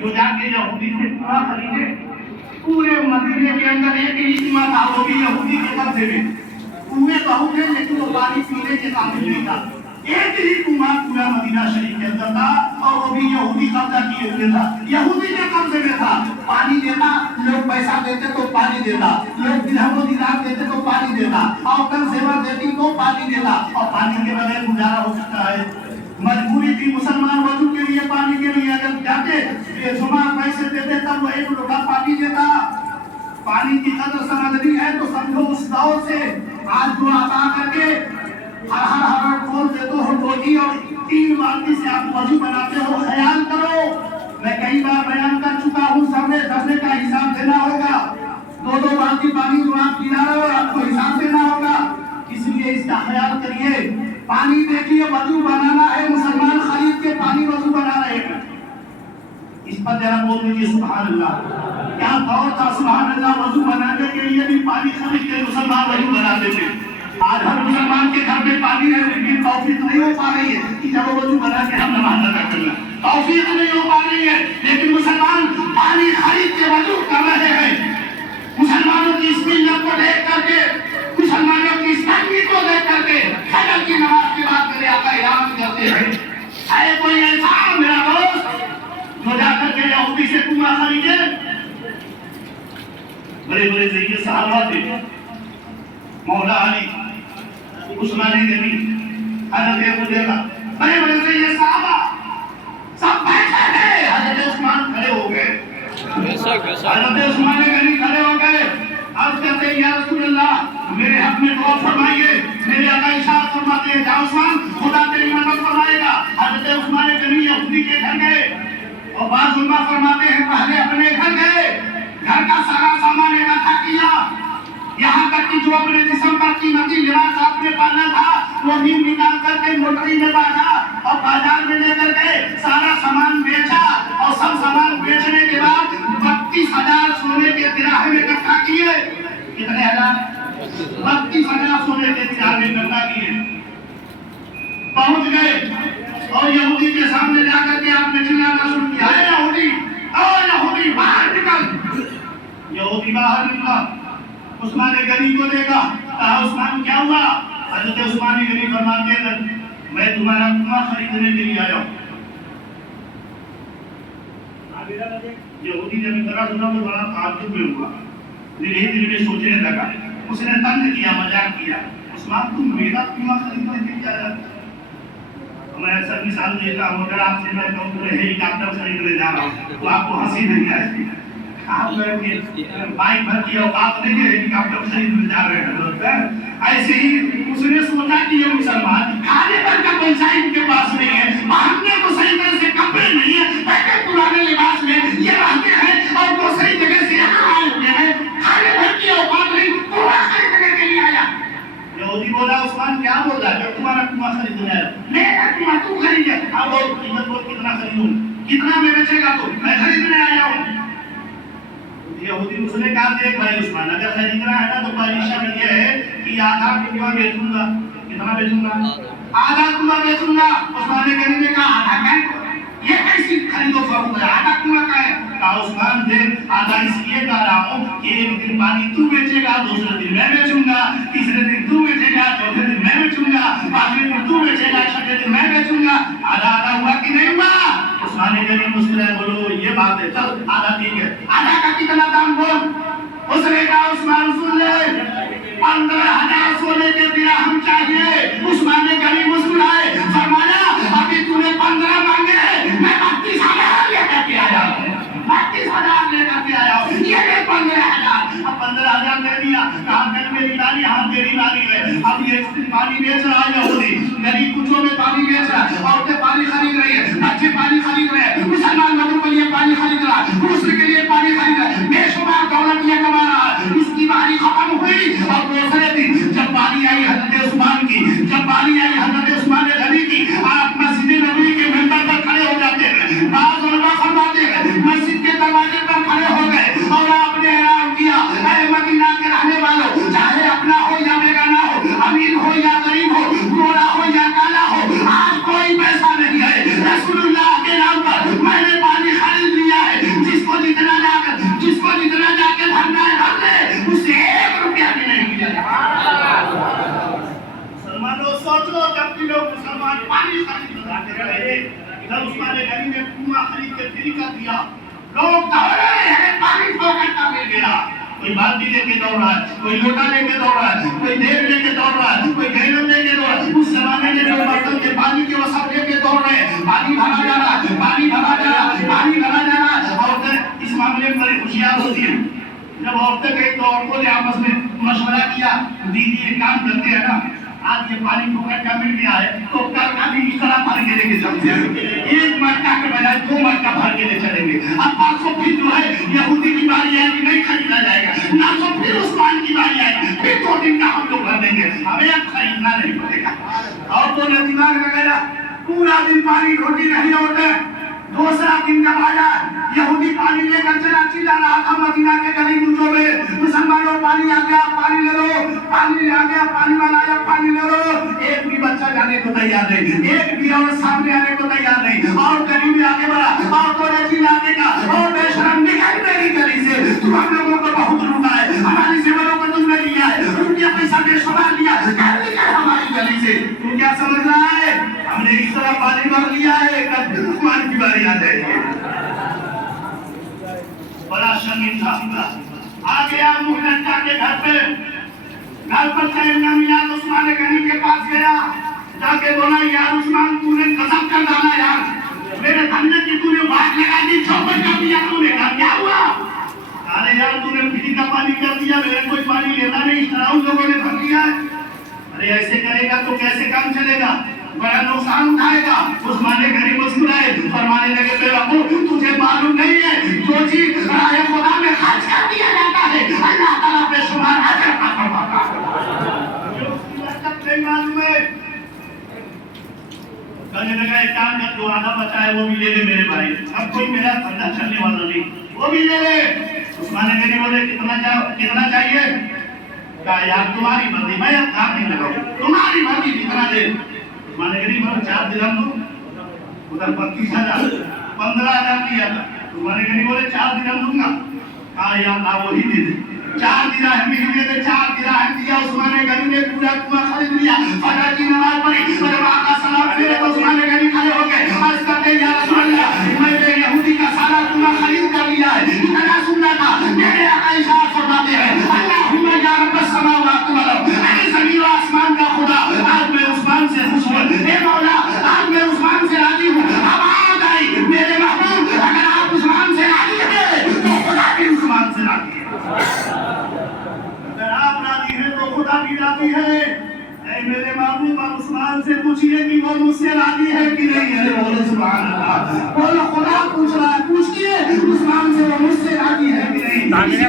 جو جا کے یہودی سے کنواں خریدے، پورے مدینے کے اندر ایک ہی کنواں تھا، وہ بھی یہودی کے قبضے میں. کنویں بہت تھے لیکن وہ پانی پینے کے قابل نہیں تھا. ایک ہی کنواں پورا مدینہ شریف کے اندر تھا اور وہ بھی یہودی قبضہ کیے ہوئے تھا، یہودی کے قبضے میں تھا. پانی دیتا، لوگ پیسہ دیتے تو پانی دیتا، لوگ درہم و دینار دیتے تو پانی دیتا، عورتیں زیور دیتی تو پانی دیتا. اور پانی کے بغیر گزارا ہو سکتا ہے؟ مجبوری تھی مسلمان وضو کے لیے، پانی کے لیے اگر جاتے بے شمار پیسے دیتے تب وہ ایک لوٹا پانی دیتا. پانی کی قدر سمجھنی ہے تو سمجھو اس دور سے آج جو آپ آ کر کے ہر کھول دیتے ہو روٹی اور 3 بالٹی سے آپ وضو بناتے ہو. خیال کرو، میں کئی بار بیان کر چکا ہوں، سامنے دھرنے کا حساب دینا ہوگا. 2 بالٹی پانی جو آپ پلا رہے ہو آپ کو حساب دینا ہوگا. اس لیے اس کا خیال کریے. پانی دیکھیے، وضو بنانا ہے، مسلمان خرید کے پانی وضو بنا رہے ہیں. اس پر ذرا بول دیجیے سبحان اللہ. کیا دور تھا سبحان اللہ، وضو بنانے کے لیے بھی پانی خرید کے مسلمان وضو بناتے تھے. آج ہر مسلمان کے گھر میں پانی ہے لیکن توفیق نہیں ہو پا رہی ہے کہ جب وضو بنا کے ہم نماز ادا کرنا. توفیق نہیں ہو پا رہی ہے لیکن مسلمان پانی خرید کے وضو کر رہے ہیں. مسلمانوں کی اس ملت کو دیکھ کر کے، مسلمانوں کی اس تنگی کو دیکھ کر کے فجر کی نماز کے بعد میرے آقا اعلان کرتے ہیں، اے کوئی انسان میرا دوست جو جا کر کے یہودی سے کنواں خریدے. بڑے بڑے ذہین صحابہ تھے، مولا علی، عثمان غنی، حضرت ابو ہریرہ، بڑے بڑے ذہین صحابہ سب بیٹھے تھے. حضرت عثمان کھڑے ہو گئے، حضرت عثمان غنی کھڑے ہو گئے. عرض کرتے ہیں یا رسول اللہ میرے حق میں دعا فرمائیے. میرے آقا ارشاد فرماتے ہیں جا عثمان، خدا تیری مدد فرمائے گا. حضرت عثمان غنی یہودی کے گھر گئے اور بعض علماء فرماتے ہیں پہلے اپنے گھر گئے، گھر کا سارا سامان اکٹھا کیا، یہاں تک کہ جو اپنے جسم پر قیمتی لباس آپ نے پہنا تھا وہ بھی نکال کر کے موٹری میں باندھا اور بازار میں لے کر گئے. سارا سامان بیچا اور سب سامان بیچنے کے بعد 32,000 سونے کے دراہم اکٹھا کیے. کتنے ہزار؟ 32,000 سونے کے دراہم اکٹھا کیے. پہنچ گئے اور یہودی کے سامنے جا کر کے آپ نے چلانا شروع کیا، اے یہودی، او یہودی باہر نکل. یہودی باہر نکلا، عثمان غنی کو دیکھا، کہا عثمان کیا ہوا؟ حضرت عثمان غنی فرماتے ہیں میں تمہارا کنواں خریدنے کے لیے آیا ہوں. یہودی جب اتنا سنا تو بڑا تعجب میں ہوا، دھیرے دھیرے سوچنے لگا. اس نے تنگ کیا، مذاق کیا، عثمان تم میرا کنواں خریدنے کے لیے آیا؟ میں اکثر مثال دیتا ہوں، اگر آپ سے میں کہوں کہ ہیلی کاپٹر خریدنے جا رہا ہوں تو آپ کو ہنسی نہیں آئے گی. آپ بائک بھر کی اوقات نہیں ہے، ہیلی کاپٹر خریدنے جا رہے ہیں. ایسے ہی اس نے سوچا کہ یہ مسلمان کھانے پر کا پیسہ ان کے پاس نہیں ہے، پہننے کو صحیح طرح سے کپڑے نہیں ہیں، پہلے پرانے لباس میں یہ رہتے ہیں اور وہ صحیح جگہ سے یہاں آئے ہوئے ہیں، کھانے بھر کی اوقات نہیں، کنواں خریدنے کے لیے آیا. یہودی بولا عثمان کیا بول رہا ہے؟ میں تمہارا کنواں خریدنے آیا. میرا کنواں تو خریدے. اب وہ قیمت بول کتنا خریدوں؟ کتنا میں بیچے گا تو؟ میں خریدنے آیا ہوں. یہودی اس نے کہا دیکھ بھائی عثمان اگر خریدنا ہے نا تو پہلی شرط یہ ہے کہ آدھا کنواں بیچوں گا. کتنا بیچوں گا؟ آدھا کنواں بیچوں گا. عثمان غنی نے کہا آدھا کا یہ کیسی خرید و فروخت ہے؟ آدھا کنواں کا ہے. کہا عثمان دیکھ آدھا اس لیے کہہ رہا ہوں کہ ایک دن پانی تو بیچے گا، دوسرے دن میں بیچوں گا، تیسرے دن تو بیچے گا، چوتھے دن میں بیچوں گا، پانچویں دن تو بیچے گا، چھٹے دن میں بیچوں گا. آدھا آدھا ہوا کہ نہیں ہوا؟ عثمان غنی مسکرائے، بولو یہ بات ہے، چل آدھا ٹھیک ہے. آدھا کا کتنا دام بول؟ اس نے کہا عثمان سن لے 15,000 سونے کے درہم چاہیے. عثمان غنی مسکرائے، فرمایا ابھی تو نے 15 مانگے ہیں، میں 32,000 لے کر کے آیا ہوں، 32,000 لے کر کے آیا ہوں. یہ لے 15,000. اب 15,000 دے دیا. کہا کہ میری لاری، ہاں تیری لاری ہے. اب یہ پانی بیچ رہا ہے یہودی، غریب کچھوں میں پانی بیچ رہا ہے، عورتیں پانی خرید رہی ہیں، بچے پانی خرید رہے ہیں، مسلمان لوگوں کے لیے پانی خرید رہا ہے، دوسرے کے لیے پانی خرید رہا ہے، بے شمار دولت یہ کما رہا ہے. اس کی باری ختم ہوئی اور دوسرے دن جب باری آئی حضرت عثمان کی، جب باری آئی حضرت عثمان غنی کی، آپ مسجد نبوی کے ممبر پر کھڑے ہو جاتے ہیں. بعض علماء فرماتے ہیں مسجد کے دروازے پر کھڑے ہو گئے اور آپ نے اعلان کیا اے مدینہ کے رہنے والوں، چاہے اپنا ہو یا بیگانہ ہو، امیر ہو یا غریب ہو، گورا ہو یا کالا ہو، آج کوئی پیسہ نہیں ہے، رسول اللہ کے نام پر میں نے پانی خرید لیا ہے. کیا. لوگ دوڑ رہے ہیں, پانی ٹھوکر کا مل گیا. کوئی بالٹی لے کے دوڑ رہا ہے, کوئی لوٹا لے کے دوڑ رہا ہے, کوئی دیگ لے کے دوڑ رہا ہے, کوئی گیلن لے کے دوڑ رہا ہے. اس زمانے میں جو برتن کے پانی کے وہ سب لے کے دوڑ رہے ہیں. پانی بھرا جا رہا ہے, پانی بھرا جا رہا ہے, پانی بھرا جا رہا ہے. عورتیں اس معاملے میں بڑی ہوشیار ہوتی ہیں. جب عورتیں گئی تو عورتوں نے آپس میں مشورہ کیا, دیدی ایک کام کرتے ہیں نا, آج یہ پانی ٹھوکر کا مل گیا ہے تو کل کا بھی اس طرح بھر کے لے کے چلتے ہیں. ایک مٹکا کے بجائے 2 مٹکا بھر کے لے چلیں گے. اب 500 پھر جو ہے یہودی کی باری آئے گی, نہیں خریدا جائے گا. 900 پھر عثمان کی باری آئے گی, پھر 2 دن کا ہم لوگ بھر دیں گے, ہمیں اب خریدنا نہیں پڑے گا. اور تو نے دماغ لگایا, پورا دن پانی ڈھوٹی رہی عورتیں. دوسرا دن جب آیا, یہودی پانی لے کر چلا چلا رہا تھا مدینہ کے گلی کوچوں میں, مسلمانوں پانی آ گیا, پانی لے لو, پانی آ گیا, پانی والا آیا, پانی لے لو. ایک بھی بچہ جانے کو تیار نہیں, ایک بھی اور سامنے آنے کو تیار نہیں. اور گلی میں آگے بڑھا, اور تو نے چلانے کا, اور بے شرم نکل میری گلی سے, تم ہم لوگوں کو بہت لوٹا ہے, ہماری زیوروں کو تم نے لیا ہے, روپیہ پیسہ بے شمار لیا, نکل ہماری گلی سے. تو کیا سمجھ رہا ہے, ہم نے اس طرح پانی بھر لیا ہے, کل عثمان کی باری آ جائے گی. بڑا شرمندہ ہوگا. آ گیا محلہ کے گھر پہ, گھر پر ٹائم نہ ملا تو عثمان غنی کے پاس گیا, جا کے بولا یار عثمان تو نے قسم کر ڈالا یار, میرے دھننے کی تو نے بات لگا دی, چوپٹ کر دیا تو نے, کہا کیا ہوا؟ ارے یار تو نے فری کا پانی کر دیا, میرے کوئی پانی لینا نہیں, اس طرح ان لوگوں نے بھر دیا ہے. ارے ایسے کرے گا تو کیسے کام چلے گا, بڑا نقصان اٹھائے گا. عثمان غنی مسکرائے, فرمانے لگے میرا ابو تجھے معلوم نہیں ہے, جو چیز راہ خدا میں خرچ کر دیا جاتا ہے اللہ تعالیٰ بے شمار اجر عطا فرماتا ہے. جو اس کی برکت نہیں معلوم ہے. کہنے لگا ایک کام کر, جو آدھا بچا ہے وہ بھی لے لے میرے بھائی, اب کوئی میرا دھندا چلنے والا نہیں, وہ بھی لے لے. عثمان غنی بولے کتنا چاہیے؟ کہا یار تمہاری مرضی, میں اب دھار نہیں لگاؤں, تمہاری مرضی کتنا دے. عثمان غنی بولے 4 درہم دو, ادھر 32,000, 15,000 دیا تھا. عثمان غنی بولے 4 درہم دوں گا. کہا یا اللہ وہی دے دے, 4 درہم ہی دے دے. 4 درہم دیا. عثمان غنی نے پورا کنواں خرید لیا, فجر کی نماز پڑھی, جب آقا سلام پھیرے تو عثمان غنی کھڑے ہو گئے, عرض کرتے یا رسول اللہ میں نے یہودی کا سارا کنواں خرید کر لیا ہے, اتنا سننا تھا. میرے آقا ارشاد فرماتے ہیں اللہم یا رب السماوات والارض, اے زمین و آسمان کا خدا, آج میں عثمان سے خوش ہوں, اے مولا آج میں عثمان سے راضی ہوں. اب آج آئی میرے محبوب, اگر آپ عثمان سے راضی ہیں تو خدا بھی عثمان سے راضی ہے. اگر آپ راضی ہیں تو خدا بھی راضی ہے. اے میرے محبوب, آپ عثمان سے پوچھئے کہ وہ مجھ سے راضی ہے کہ نہیں ہے. بولو سبحان اللہ, بولو خدا